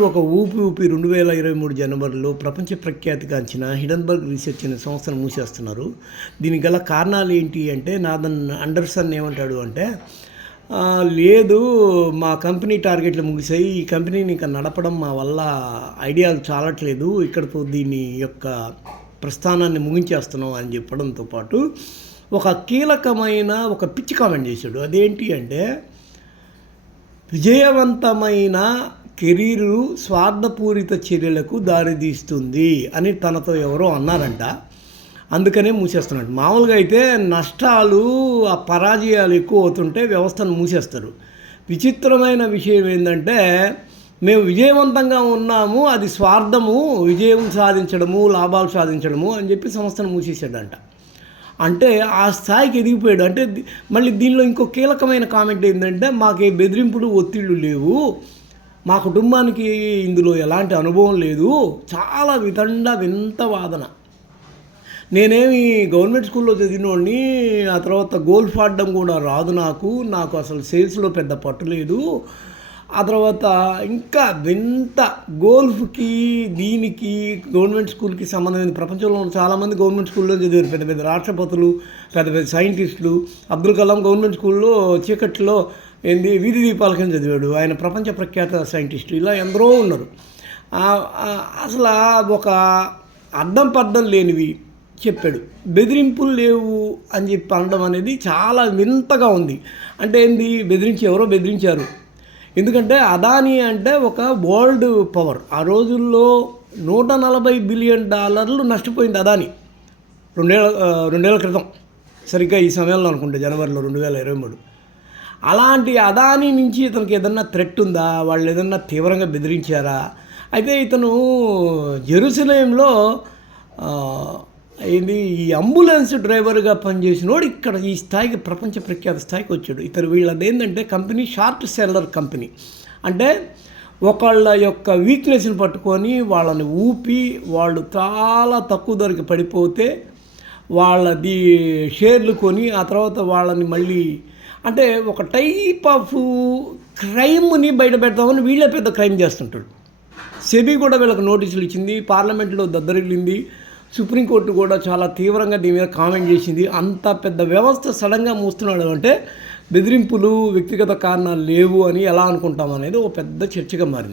ఒక ఊపి 2023 జనవరిలో ప్రపంచ ప్రఖ్యాతిగాంచిన హిడెన్బర్గ్ రీసెర్చ్ అనే సంస్థను మూసేస్తున్నారు. దీనికి గల కారణాలు ఏంటి అంటే, నాథన్ అండర్సన్ ఏమంటాడు అంటే, లేదు మా కంపెనీ టార్గెట్లు ముగిసాయి. ఈ కంపెనీని ఇక నడపడం మా వల్ల ఐడియాలు చాలట్లేదు. ఇక్కడితో దీని యొక్క ప్రస్థానాన్ని ముగించేస్తున్నాం అని చెప్పడంతో పాటు ఒక కీలకమైన ఒక పిచ్చి కామెంట్ చేశాడు. అదేంటి అంటే, విజయవంతమైన కెరీరు స్వార్థపూరిత చర్యలకు దారితీస్తుంది అని తనతో ఎవరో అన్నారంట. అందుకనే మూసేస్తున్నాడు. మామూలుగా అయితే నష్టాలు, ఆ పరాజయాలు ఎక్కువ అవుతుంటే వ్యవస్థను మూసేస్తారు. విచిత్రమైన విషయం ఏంటంటే, మేము విజయవంతంగా ఉన్నాము, అది స్వార్థము, విజయం సాధించడము, లాభాలు సాధించడము అని చెప్పి సంస్థను మూసేసాడంట. అంటే ఆ స్థాయికి ఎదిగిపోయాడు. అంటే మళ్ళీ దీనిలో ఇంకో కీలకమైన కామెంట్ ఏంటంటే, మాకే బెదిరింపులు, ఒత్తిళ్ళు లేవు, మా కుటుంబానికి ఇందులో ఎలాంటి అనుభవం లేదు, చాలా వింత వాదన. నేనేమి గవర్నమెంట్ స్కూల్లో చదివినోడిని, ఆ తర్వాత గోల్ఫ్ ఆడడం కూడా రాదు నాకు అసలు సేల్స్లో పెద్ద పట్టు లేదు. ఆ తర్వాత ఇంకా వింత గోల్ఫ్కి దీనికి గవర్నమెంట్ స్కూల్కి సంబంధించిన ప్రపంచంలో చాలామంది గవర్నమెంట్ స్కూల్లో చదివారు. పెద్ద పెద్ద రాష్ట్రపతులు, పెద్ద పెద్ద సైంటిస్టులు. అబ్దుల్ కలాం గవర్నమెంట్ స్కూల్లో చీకట్లో వీధి దీపాల కింద చదివాడు. ఆయన ప్రపంచ ప్రఖ్యాత సైంటిస్టు. ఇలా ఎందరో ఉన్నారు. అసలు ఒక అర్థం పర్థం లేనివి చెప్పాడు. బెదిరింపులు లేవు అని చెప్పి అనడం అనేది చాలా వింతగా ఉంది. అంటే ఎవరో బెదిరించారు. ఎందుకంటే అదానీ అంటే ఒక వరల్డ్ పవర్. ఆ రోజుల్లో $140 బిలియన్ నష్టపోయింది అదానీ రెండేళ్ల క్రితం, సరిగ్గా ఈ సమయంలో అనుకుంటే జనవరిలో 2023. అలాంటి అదానీ నుంచి ఇతనికి ఏదన్నా థ్రెట్ ఉందా, వాళ్ళు ఏదన్నా తీవ్రంగా బెదిరించారా? అయితే ఇతను జెరూసలేంలో ఈ అంబులెన్స్ డ్రైవర్గా పనిచేసినోడు ఇక్కడ ఈ స్థాయికి, ప్రపంచ ప్రఖ్యాత స్థాయికి వచ్చాడు. వీళ్ళది ఏంటంటే కంపెనీ షార్ట్ సెల్లర్ కంపెనీ. అంటే ఒకళ్ళ యొక్క వీక్నెస్ని పట్టుకొని వాళ్ళని ఊపి, వాళ్ళు చాలా తక్కువ ధరకి పడిపోతే వాళ్ళది షేర్లు కొని ఆ తర్వాత వాళ్ళని మళ్ళీ, అంటే ఒక టైప్ ఆఫ్ క్రైమ్ని బయట పెడతామని వీళ్ళే పెద్ద క్రైమ్ చేస్తుంటాడు. సెబీ కూడా వీళ్ళకి నోటీసులు ఇచ్చింది, పార్లమెంట్లో దద్దరిల్లింది, సుప్రీంకోర్టు కూడా చాలా తీవ్రంగా దీని మీద కామెంట్ చేసింది. అంత పెద్ద వ్యవస్థ సడన్గా మూస్తున్నాడు అంటే బెదిరింపులు, వ్యక్తిగత కారణాలు లేవు అని ఎలా అనుకుంటాం అనేది ఒక పెద్ద చర్చగా మారింది.